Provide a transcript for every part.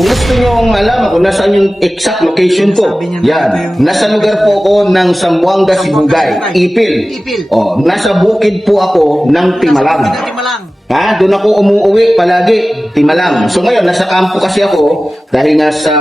Kung gusto nyo malaman kung nasaan yung exact location ko, yan. Nasa lugar po ako ng Zamboanga, Sibugay, Ipil. Oh, nasa bukid po ako ng Timalang. Ha? Doon ako umuwi palagi, Timalang. So ngayon, nasa kampo kasi ako dahil nga sa,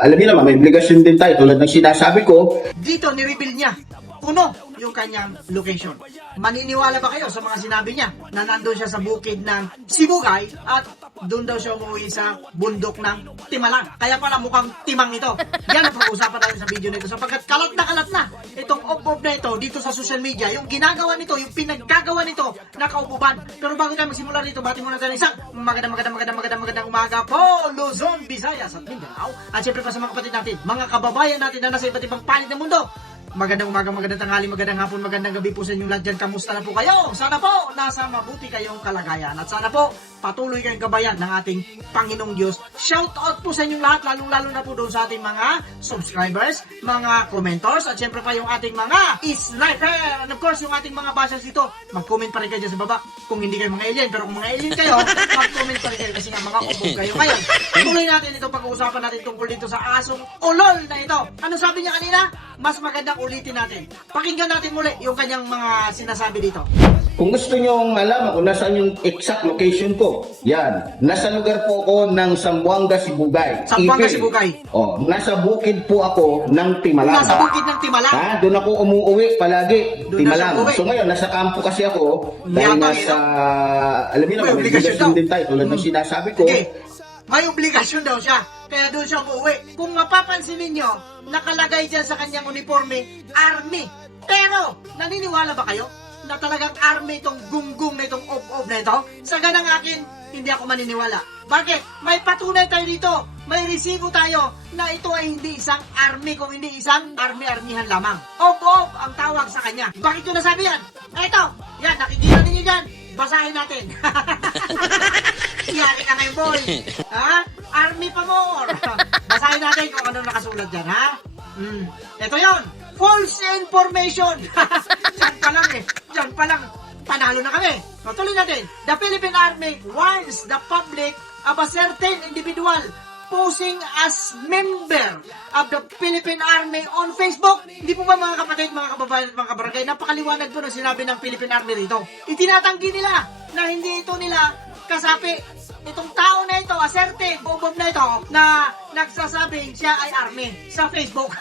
alam niyo naman, may obligasyon din tayo tulad ng sinasabi ko. Dito, nireveal niya. Puno yung kanyang location. Maniniwala ba kayo sa mga sinabi niya na nandun siya sa bukid ng Sibugay at doon daw siya umuwi sa bundok ng Timalang? Kaya pala mukhang timang ito. Yan ang pag-usapan natin sa video nito sapagkat kalat na itong op-op na ito dito sa social media. Yung ginagawa nito, yung pinaggagawa nito, nakaupuban. Pero bago tayo magsimula dito, bati muna tayo isang magandang umaga po, Luzon, Visayas at Mindanao. At syempre pa sa mga kapatid natin, mga kababayan natin na nasa iba't ibang panig ng mundo. Magandang umaga, magandang tanghali, magandang hapon, magandang gabi po sa inyong lahat dyan. Kamusta na po kayo? Sana po nasa mabuti kayong kalagayan. At sana po patuloy kayong gabayan ng ating Panginoong Diyos. Shout out po sa inyong lahat, lalong-lalo na po doon sa ating mga subscribers, mga commentors, at syempre pa yung ating mga sniper. And of course, yung ating mga bashers dito, mag-comment pa rin kayo dyan sa baba. Kung hindi kayo mga alien, pero kung mga alien kayo, mag-comment pa rin kayo kasi nga mga ubog kayo. Ngayon, tuloy natin ito, pag-uusapan natin tungkol dito sa asong ulol na ito. Ano sabi niya kanina? Mas magandang ulitin natin. Pakinggan natin muli yung kanyang mga sinasabi dito. Kung gusto nyo malaman kung nasaan yung exact location ko, yan. Nasa lugar po ako ng Zamboanga, Sibugay, Zamboanga, Ipil. Sibugay. Oh, nasa bukid po ako ng Timalang. Nasa bukid ng Timalang. Ha? Doon ako umuwi palagi, Doon Timalang. na siya umuwi. So ngayon, nasa kampo kasi ako dahil nga sa, alam niyo naman, may obligasyon obligasyon daw. din tayo tulad ng sinasabi ko. Okay. May obligasyon daw siya. Kaya doon siya umuwi. Kung mapapansin ninyo, nakalagay dyan sa kanyang uniforme, Army. Pero, naniniwala ba kayo na talagang Army itong gunggong na itong op-op na ito? Sa ganang akin, hindi ako maniniwala. Bakit? May patunay tayo dito. May resibo tayo na ito ay hindi isang Army, kung hindi isang Army-armihan lamang. Op-op ang tawag sa kanya. Bakit ko nasabi yan? Eto, yan, nakikita ninyo dyan. Basahin natin. Yari ka ngayon, boy. Ha? Army pa more. Basahin natin kung ano nakasulat dyan, ha? Ito yon. False information. Diyan pa lang eh. Diyan pa lang. Panalo na kami. So, tuloy natin. The Philippine Army warns the public of a certain individual posing as member of the Philippine Army on Facebook. Hindi po ba mga kapatid, mga kababayan at mga kabarangay, napakaliwanag po ng sinabi ng Philippine Army rito. Itinatanggi nila na hindi ito nila kasapi. Itong tao na ito, aserte, bobob na ito, na nagsasabing siya ay Army sa Facebook.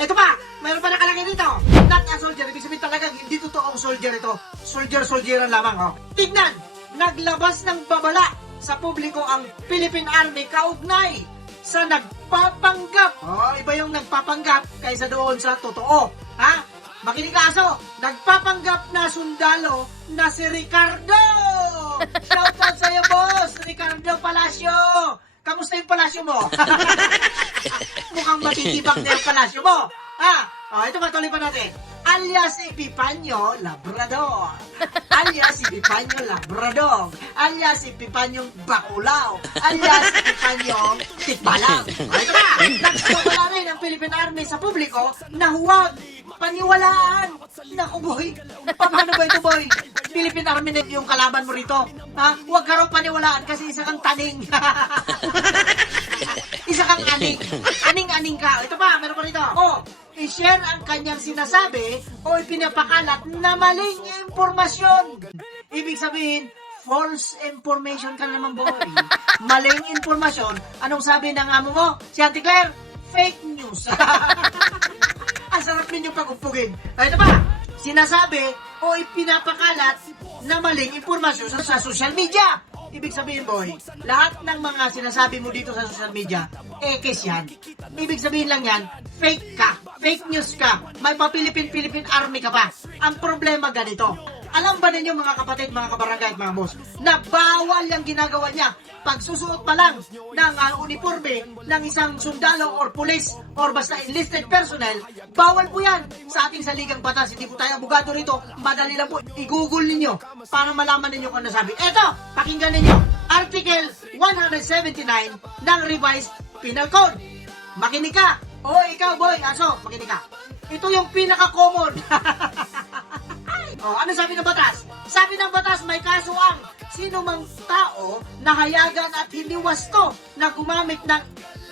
Ito pa, mayroon pa nakalagay dito. Not a soldier. Ibig sabihin talagang hindi totoong soldier ito. Soldier-soldieran lamang. Oh. Tignan, naglabas ng babala sa publiko ang Philippine Army kaugnay sa nagpapanggap. Oh, iba yung nagpapanggap kaysa doon sa totoo. Ha? Makinig ka aso, nagpapanggap na sundalo na si Ricardo. Shout out sa'yo, boss. Ricardo Palacio. Kamusta yung palasyo mo? Mukhang matitibak na yung palasyo mo. Ha? O, ito patuloy pa natin. Alias Epipanyo Labrador. Alias Epipanyo Labrador. Alias Epipanyo Bakulao. Alias Epipanyo Tikbalang. O, ito na. Nagpapala rin ang Philippine Army sa publiko na huwag paniwalaan. Naku, boy. Paano ba ito, boy? Philippine Army na yung kalaban mo rito. Ha? Huwag ka raw paniwalaan kasi isa kang taning. Isa kang aning. Aning-aning ka. Ito pa, meron pa rito. Oh, i-share ang kanyang sinasabi o ipinapakalat na maling impormasyon. Ibig sabihin, false information ka naman, boy. Maling impormasyon. Anong sabi ng amo mo? Si Auntie Claire? Fake news. Ang sarap ninyo pag-upugin. Ay, ito pa. Sinasabi o ipinapakalat na maling impormasyon sa social media. Ibig sabihin, boy, lahat ng mga sinasabi mo dito sa social media, ekes yan. Ibig sabihin lang yan, fake ka, fake news ka, may pa-Philippine Army ka pa. Ang problema ganito. Alam ba ninyo mga kapatid, mga kabarangay at mga boss, na bawal yung ginagawa niya pagsusuot pa lang ng uniforme ng isang sundalo or pulis or basta enlisted personnel, bawal po yan sa ating saligang batas. Hindi po tayo abogado rito, madali lang po. I-google ninyo para malaman ninyo kung ano sabi. Eto, pakinggan ninyo. Article 179 ng Revised Penal Code. Makinig ka. O ikaw, boy, aso, makinig ka. Ito yung pinaka-common. Oh, ano sabi ng batas? Sabi ng batas, may kaso ang sino mang tao na hayagan at hindi wasto na gumamit ng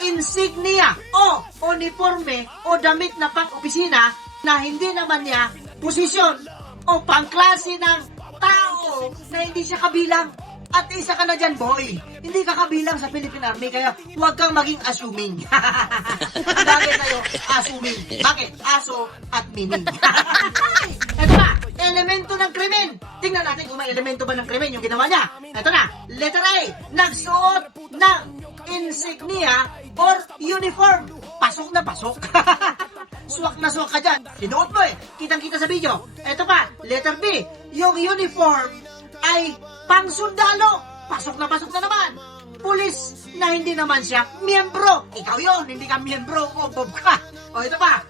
insignia o uniforme o damit na pang-opisina na hindi naman niya posisyon o pangklase ng tao na hindi siya kabilang. At isa ka na dyan, boy. Hindi ka kabilang sa Philippine Army, kaya huwag kang maging assuming. Lagi kayo assuming. Bakit? Aso at meaning. Ito na, elemento ng krimen. Tingnan natin kung may elemento ba ng krimen yung ginawa niya. Ito na, letter A, nagsuot ng insignia or uniform. Pasok na pasok. Swak na swak ka dyan. Sinuot mo eh. Kitang-kita sa video. Ito pa, letter B, yung uniform ay pangsundalo. Pasok na naman. Pulis na hindi naman siya miyembro. Ikaw yon, hindi ka miyembro o bob ka. O ito pa,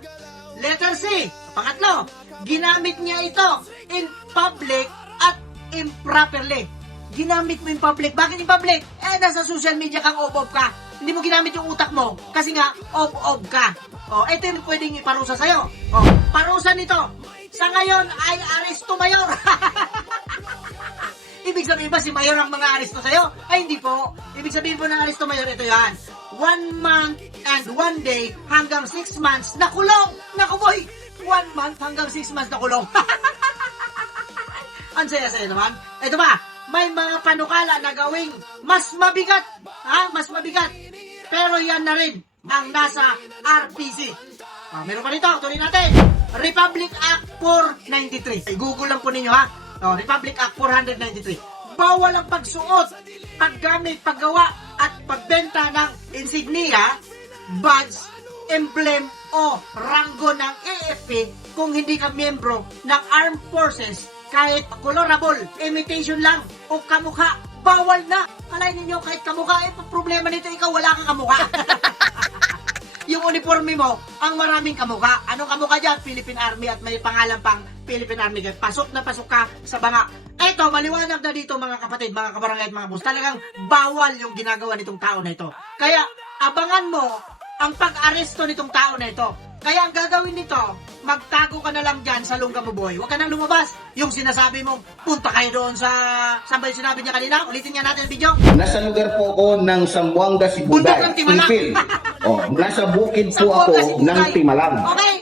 letter C, pangatlo, ginamit niya ito in public at improperly. Ginamit mo in public. Bakit in public? Nasa social media kang obob ka. Hindi mo ginamit yung utak mo kasi nga ob ka. O, ito yung pwedeng iparusa sa'yo. O, parusa nito. Sa ngayon ay aresto mayor. Ibig sabihin ba si mayor ang mga aresto sa'yo? Ay, hindi po. Ibig sabihin po ng aresto mayor, ito yan. 1 month and 1 day hanggang 6 months na kulong. Naku boy, 1 month hanggang 6 months na kulong. Ang saya-saya naman. Ito ba, may mga panukala na gawing mas mabigat. Mas mabigat. Pero yan na rin ang nasa RPC. Meron pa dito, tuloy natin. Republic Act 493. Google lang po ninyo ha. Republic Act 493. Bawal ang pagsuot, paggamit, paggawa at pagbenta ng insignia, badge, emblem o ranggo ng AFP kung hindi ka miyembro ng Armed Forces kahit colorable, imitation lang o kamukha. Bawal na. Kalain ninyo kahit kamukha, problema nito ikaw wala kang kamukha. Yung uniforme mo, ang maraming kamukha. Anong kamukha dyan? Philippine Army at may pangalan pang Philippine Army. Pasok na pasok ka sa banga. Eto, maliwanag na dito mga kapatid, mga kabarangay at mga boss. Talagang bawal yung ginagawa nitong tao na ito. Kaya, abangan mo ang pag-aresto nitong tao na ito. Kaya ang gagawin nito, magtago ka na lang dyan sa lungga mo, boy. Huwag ka nang lumabas. Yung sinasabi mong, punta kayo doon sa... Saan ba yung sinabi niya kanina? Ulitin nga natin ang video. Nasa lugar po ako ng Zamboanga, Bundok Sibugay. ng Timalang. Ipil. Nasa bukid po Zamboanga, ako Sibugay. ng Timalang. Okay.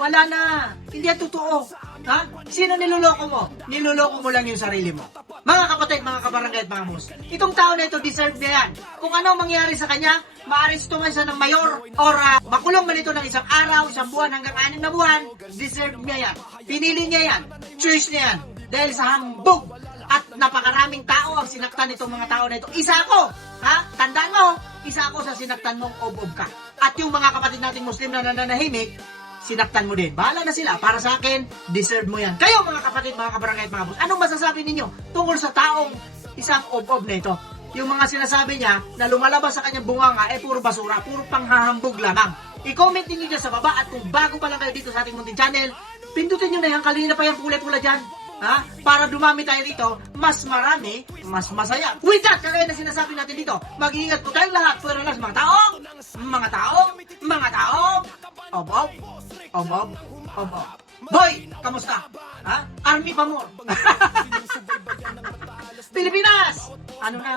Wala na. Hindi yan totoo. Ha? Sino niloloko mo? Niloloko mo lang yung sarili mo. Mga kapatid, mga kabarangay at mga mus, itong tao na ito deserve niya yan. Kung ano mangyari sa kanya, maaresto man siya ng mayor or makulong man ito ng isang araw, isang buwan hanggang 6 na buwan, deserve niya yan. Pinili niya yan. Choice niya yan. Dahil sa hambog at napakaraming tao ang sinaktan itong mga tao na ito. Isa ako! Ha? Tandaan mo, isa ako sa sinaktan mong obob ka. At yung mga kapatid nating Muslim na nananahimik, sinaktan mo din. Bahala na sila. Para sa akin, deserve mo yan. Kayo mga kapatid, mga kabarangay at mga boss, anong masasabi ninyo tungkol sa taong isang obob na ito? Yung mga sinasabi niya na lumalabas sa kanyang bunganga puro basura, puro panghahambog lamang. I-comment niyo dyan sa baba at kung bago pa lang kayo dito sa ating munting channel, pindutin nyo na yan. Kanina pa yung pula-pula dyan. Para dumami tayo dito, mas marami, mas masaya. With that, kagaya na sinasabi natin dito, mag-iingat po tayong lahat. Pero lang mga taong, obob. Boy, kamusta? Army pa mo. Pilipinas! Ano na?